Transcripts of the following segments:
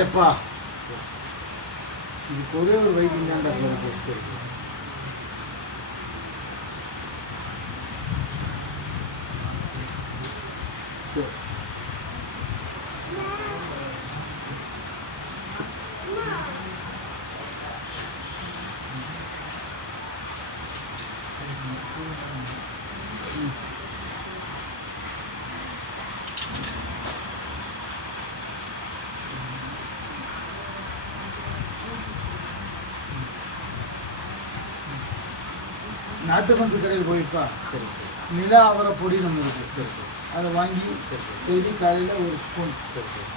ஏப்பா இதுக்கு ஒரே ஒரு வைத்தியம் தான் டாக்டர். சரி நாட்டு மருந்து கடையில் போயிருப்பா. சரி சரி. நிலா அவரை பொடி நம்ம இருக்குது. சரி சரி. அதை வாங்கி டெய்லி காலையில் ஒரு ஸ்பூன் சரி சரி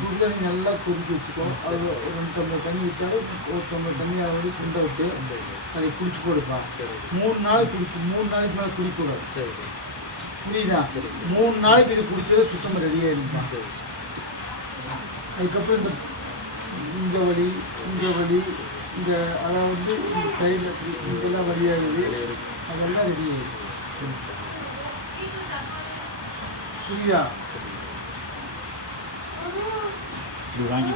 துடில் நீ நல்லா கொதிக்க வச்சுக்கோ. அது ஒரு 2 டம்ளர் தண்ணி வச்சாலும் ஒரு டம்ளர் தண்ணி ஆகுது குண்டை விட்டு அதை குடிச்சு போடுப்பா. சரி 3 நாள் குடிச்சு 3 நாளைக்கு மேலே குடிக்கூடாது. சரி புரியுதா? சரி 3 நாளைக்கு இது குடிச்சதை சுத்தமாக ரெடியாகிடுப்பா. சரி அதுக்கப்புறம் இந்த வலி இந்த அதாவது இந்த சைடில் இதெல்லாம் வழியாகுது அதெல்லாம் ரெடி ஆகிடுச்சு. சரி புரியுதா? இது வாங்கி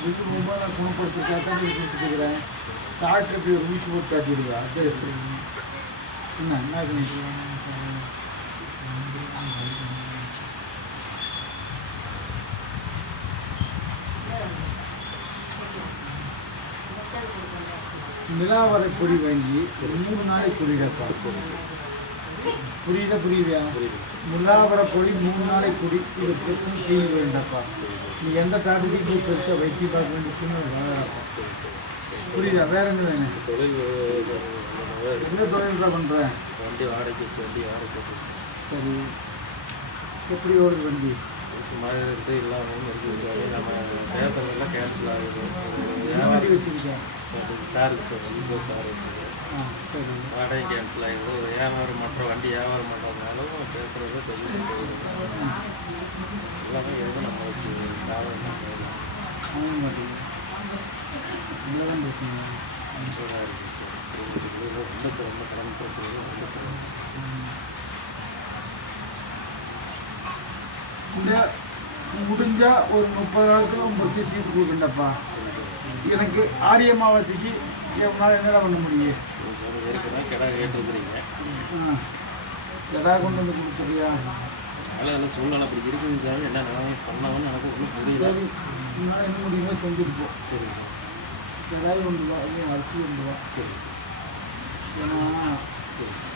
இதுக்கு ரொம்ப நான் குணப்படுத்திக்காக கொடுத்துக்கிறேன். சாப்பிட்டு போய் ஒரு ஊசி போட்டு காட்டிடுவா. அது என்ன நிலாவரை பொடி வாங்கி 3 நாளைக்கு குடிடப்பா. புரியுதா? நிலாவரை பொடி 3 நாளைக்கு குடி. இது பிரச்சனை தீர்வு வேண்டாப்பா. நீ எந்த டாக்டருக்கு போய் பெருசாக வைத்தியம் பார்க்க வேண்டிய சூழ்நிலை வேண்டாப்பா. புரியுதா? வேற என்ன வேணும்? என்ன தொழில் தான் பண்ணுறேன்? வண்டி வாடகை. சரி எப்படி ஓடுது வண்டி? மழை இருக்குது இல்லாமல் இருக்குது சார். நம்ம பேசுறதெல்லாம் கேன்சல் ஆகுது. வண்டி வச்சுருக்கேன் கார் சார். கார் வச்சுருக்கேன். சரி வாடகை கேன்சல் ஆகிடுது. வியாபாரம் மற்ற வண்டி வியாபாரம் பண்ணுறதுனாலும் பேசுகிறது தெரிஞ்சு போகுது. எல்லாமே எதுவும் நம்ம வச்சு சாதாரண வாங்க மாட்டேங்குது. இதெல்லாம் பிரச்சனை ரொம்ப சிரமம். கடன் பிரச்சனை ரொம்ப சிரமம். இந்த முடிஞ்சால் ஒரு 30 நாளுக்குள்ள முடிச்சு தீர்த்து கொடுக்கண்டப்பா. எனக்கு ஆரிய அமாவாசைக்கு என்னால் என்னடா பண்ண முடியும்? கிடா கேட்டுருக்குறீங்க. எதா கொண்டு வந்து கொடுத்துருக்கியா? அதனால் என்ன சூழ்நிலை அப்படி இருக்குதுங்க சார். என்ன பண்ணாங்கன்னு எனக்கு ஒன்றும் புரியல. சரி என்னால் என்ன முடியுமோ செஞ்சுருப்போம். சரி சார். எதாவது கொண்டு வா, இல்லை அரிசி கொண்டு வா. சரி. ஏன்னா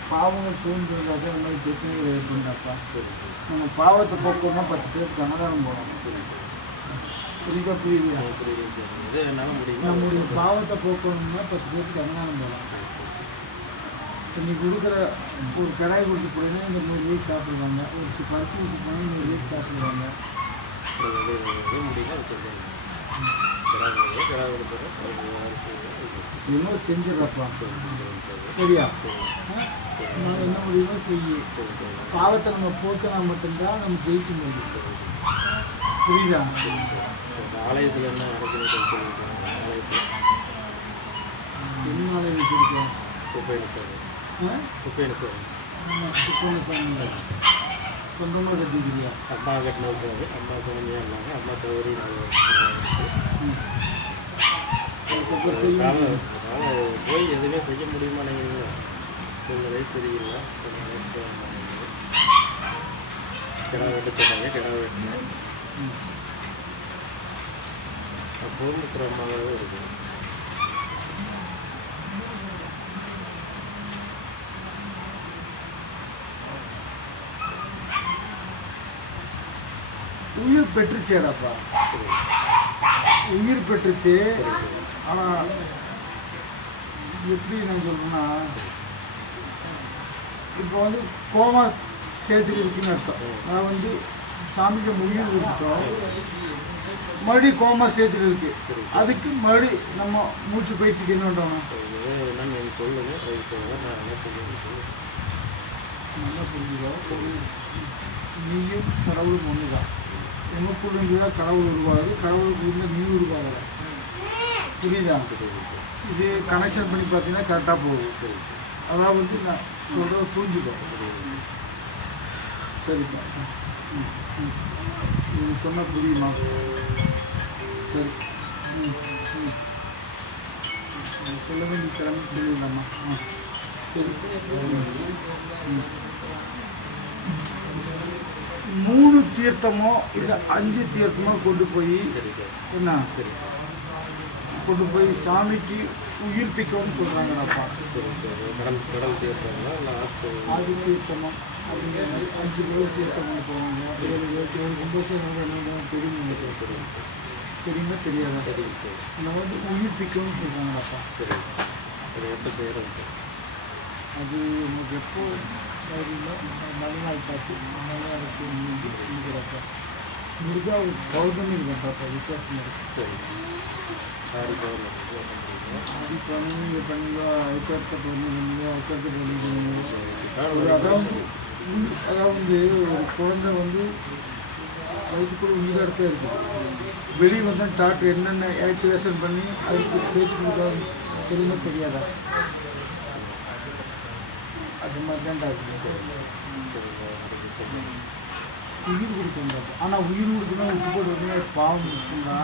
பாவங்கள் சூழ்ந்துருந்தாக்க இந்த மாதிரி பிரச்சனைகள் ஏற்படுந்தாப்பா. சரி நம்ம பாவத்தை போக்கணும்னா 10 பேருக்கு அன்னதானம் போகணும். சரி புரியுதா? புரியுதா? புரியுது சார். இது என்னால் முடியும். நம்முடைய பாவத்தை போக்கணும்னா 10 பேருக்கு அன்னதானம் போகலாம். இப்போ நீ கொடுக்குற ஒரு கடாய் கொடுத்து போயின்னா இந்த 100 பேருக்கு சாப்பிடுவாங்க. ஒரு பருப்பு கொடுத்து போனால் 100 பேருக்கு சாப்பிடுவாங்க. இது முடியுமா வச்சுருக்கேன். கிடா கொடுத்துறேன். இன்னும் செஞ்சிடறப்பா. சரியா? நம்ம என்ன முடியுமோ செய்ய. பாவத்தை நம்ம போக்கினா மட்டும்தான் நம்ம ஜெயிக்க முடியும். புரியுதா? ஆலயத்தில் என்ன நடக்குதுன்னு சொல்லியிருக்காங்க. ஆலயத்தில் என்ன ஆலயம் வச்சுருக்கேன்? குப்பையில் சார். குப்பையில் சார். குப்பையில் சாமி சொந்தமாக கட்டிக்கிறியா? அம்மா கட்டினது சார். அம்மா சாமியாக இருந்தாங்க. அம்மா தவறி போய் எதுவுமே செய்ய முடியுமா? நீங்கள் கொஞ்சம் வயசு சரியில்லை. கொஞ்சம் வயசு கிடா வெட்ட சொன்னாங்க. கிடா வெட்டினேன். அப்போது சிரமமாகவே இருக்குது. உயிர் பெற்றுச்சேடாப்பா. உயிர் பெற்றுச்சு. ஆனால் எப்படி நான் சொல்கிறேன்னா இப்போ வந்து கோமா ஸ்டேஜில் இருக்குன்னு அர்த்தம். நான் வந்து சாமிக்கு உயிர் கொடுத்துட்டோம், மறுபடியும் கோமா ஸ்டேஜில் இருக்குது. அதுக்கு மறுபடியும் நம்ம மூச்சு பயிற்சிக்கு என்ன பண்ணணும்? என்னன்னு நீங்கள் சொல்லுங்கள், நான் என்ன சொல்லுங்கள். நல்லா புரிஞ்சுக்கோ. நீயும் கடவுளும் ஒன்று தான். உனக்குள்ள இருந்து தான் கடவுள் உருவாகுது, கடவுளுக்கு உள்ள நீ உருவாகல. புரியுதா? இது கனெக்ஷன் பண்ணி பார்த்தீங்கன்னா கரெக்டாக போகுது. அதான் வந்து நான் சொல்கிறத புரிஞ்சுக்கோ. சரிப்பா. நீங்கள் சொன்னால் புரியுமா? சரி. சொல்ல வேண்டிய கிளம்பி சொல்லிடலாமா? சரி. 3 தீர்த்தமோ இல்லை 5 தீர்த்தமோ கொண்டு போய் என்ன கொண்டு போய் சாமிக்கு உயிர்ப்பிக்கணும்னு சொல்கிறாங்கப்பா. கடல் தீர்த்தங்களா? ஆதி தீர்த்தமும் அப்படிங்கிற மாதிரி 5 பேர் தீர்த்தம் கொண்டு போவாங்க. 7 பேர் கும்பசேனம் தெரியுமா தெரியாதா? இந்த மாதிரி உயிர்ப்பிக்கணும்னு சொல்கிறாங்கப்பா. சரி, அதை எப்போ செய்கிறது? அது உங்களுக்கு எப்போ சரியில்லை, மறுநாள் பார்த்து மறுநாள் செய்யறப்ப முடிஞ்சால் ஒரு பௌர்ணமி பண்ணுறப்ப விசேஷம் இருக்குது. சரி, ஆடி பௌர்ணமி ஆடி பௌர்ணமி பண்ணுங்க, அதுக்கடுத்த பௌர்ணமி பண்ணுங்க, அதுக்கடுத்த பௌர்ணமி பண்ணுங்க. அதாவது ஒரு குழந்தை வந்து வயிற்றுக்குள்ள உயிரிழத்தே இருக்குது. வெளியே வந்து டாக்டர் என்னென்ன ஆக்டிவேஷன் பண்ணி அதுக்கு பேச்சு கொடுக்காது தெரியுமா தெரியாதா? அது மாதிரி தான் டாக்டர். உயிர் கொடுக்கணும். ஆனால் உயிர் கொடுக்கணும் விட்டு போட்டு வரணும், பாவம் முடிச்சுக்கோங்களா.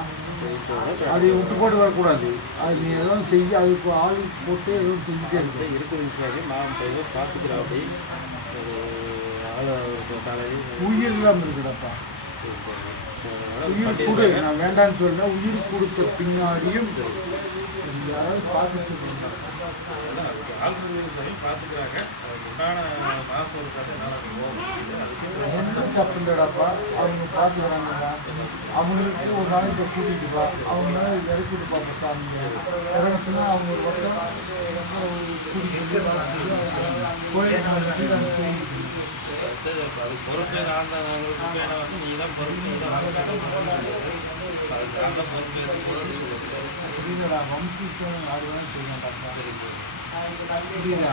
அது விட்டு போட்டு வரக்கூடாது. அது நீ எதுவும் செஞ்சு அதுக்கு ஆள் போட்டு எதுவும் செஞ்சுட்டே இருக்குது. சார் நான் இப்போ எதுவும் பார்த்துக்கிறேன். அப்படி காலையில் உயிர் இல்லாமல் இருக்குடாப்பா. உயிர் கொடு, நான் வேண்டான்னு சொல்ல. உயிர் கொடுத்த பின்னாடியும் யாராவது பார்த்துட்டு பார்த்துக்கிறாங்க. மாதம் ஒரு கதை ஒன்றும் தப்பு இல்லைடாப்பா. அவங்க பார்த்துக்கிறாங்கடா. அவங்களுக்கு ஒரு நாளைக்கு கூட்டிகிட்டு வா, அவங்க இறக்கிட்டு பார்ப்போம் சாமிங்க இறங்குச்சுன்னா அவங்க ஒரு பக்கம் கூட்டிகிட்டு கோயிலுக்கு அது பொறுப்பே நான் தான். நாங்களுக்கு நீ தான் பொறுப்பு, நான் தான் பொறுப்பு சொல்லுங்கள். புரியலடா, வம்சிச்சோம் யாரு வேணும் செய்ய மாட்டாங்க. புரியுதா?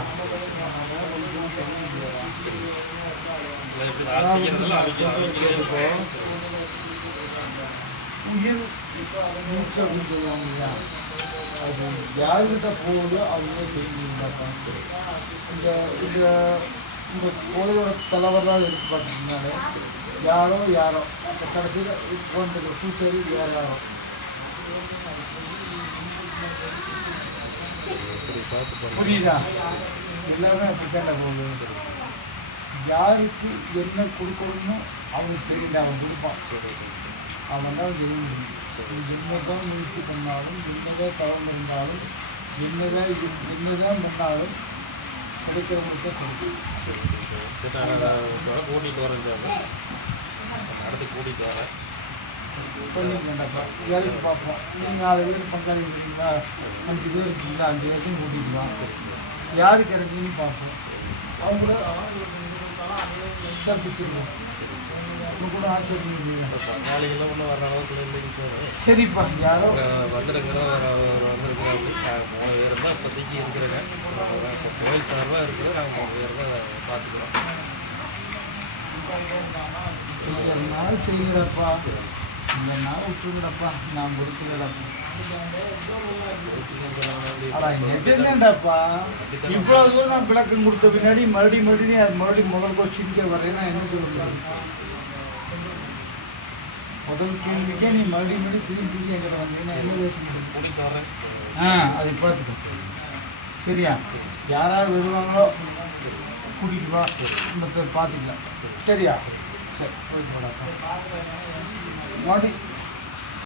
உயிர் மூச்சு அப்படின்னு சொல்லுவாங்க இல்லையா, அது யாருக்கிட்ட போகுதோ அவங்க செய்யணும்டாப்பா. இந்த இந்த இந்த கோயிலோட தலைவராக இருக்கு பார்த்தீங்கன்னாலே யாரோ அந்த கடைசியில் போன்ற பூசாரி யாரோ புரியுதா? எல்லாமே அப்படித்தான் போகுது. யாருக்கு என்ன கொடுக்கணும்னு அவனுக்கு தெரியல, அவன் கொடுப்பான். அவன் தான் ஜெயிக்கணும். என்னதான் முயற்சி பண்ணாலும், என்னதான் தவம் இருந்தாலும், என்னதான் பண்ணாலும் கிடைக்கிறவங்களுக்கு தான் கொடுக்கும். கூட்டிகிட்டு வரேன், அடுத்து கூட்டிகிட்டு வரேன். பண்ணிக்கண்டாப்பா. வேலைக்கு பார்ப்போம். நீங்கள் 4 பேர் பங்காளி இருக்கீங்களா, 5 பேர் இருக்கீங்களா, 5 பேருக்கும் கூட்டிகிட்டு வா. யாருக்கு இறக்குன்னு பார்ப்போம். அவங்கள சர்ப்பிச்சிருக்கோம். உங்க கூட ஆச்சரியம் பங்காளிகள்லாம் ஒன்றும் வர அளவுக்கு இல்லைங்க சார். சரிப்பா, யாரோ வந்திருக்கிறோம். வந்திருக்கிறோம். 3 பேர் தான் இப்போதைக்கு இருக்கிறேங்க. இப்போ கோயில் சார்பாக இருக்குது. நாங்கள் 3 பேர் தான் பார்த்துக்கிறோம். செய்யறதுனால செய்கிறப்பா, இல்லைனால விட்டுருங்கடப்பா. நான் பொறுத்துக்கிறப்பா. நிஜம்தான்டாப்பா. இவ்வளோ தூரம் நான் விளக்கம் கொடுத்த பின்னாடி மறுபடியும் அது முதல் கொஸ்டின்கே வர்றேன்னா என்ன சொல்ல? முதல் கேள்விக்கே நீ மறுபடியும் திரும்பி என்கிட்ட வந்தீங்கன்னா என்ன பேச? அது பார்த்துக்க. சரியா? யாராவது வருவாங்களோ கூட்டிகிட்டு வா, பார்த்துக்கலாம். சரியா? சரி, போயிட்டு போடாப்பா.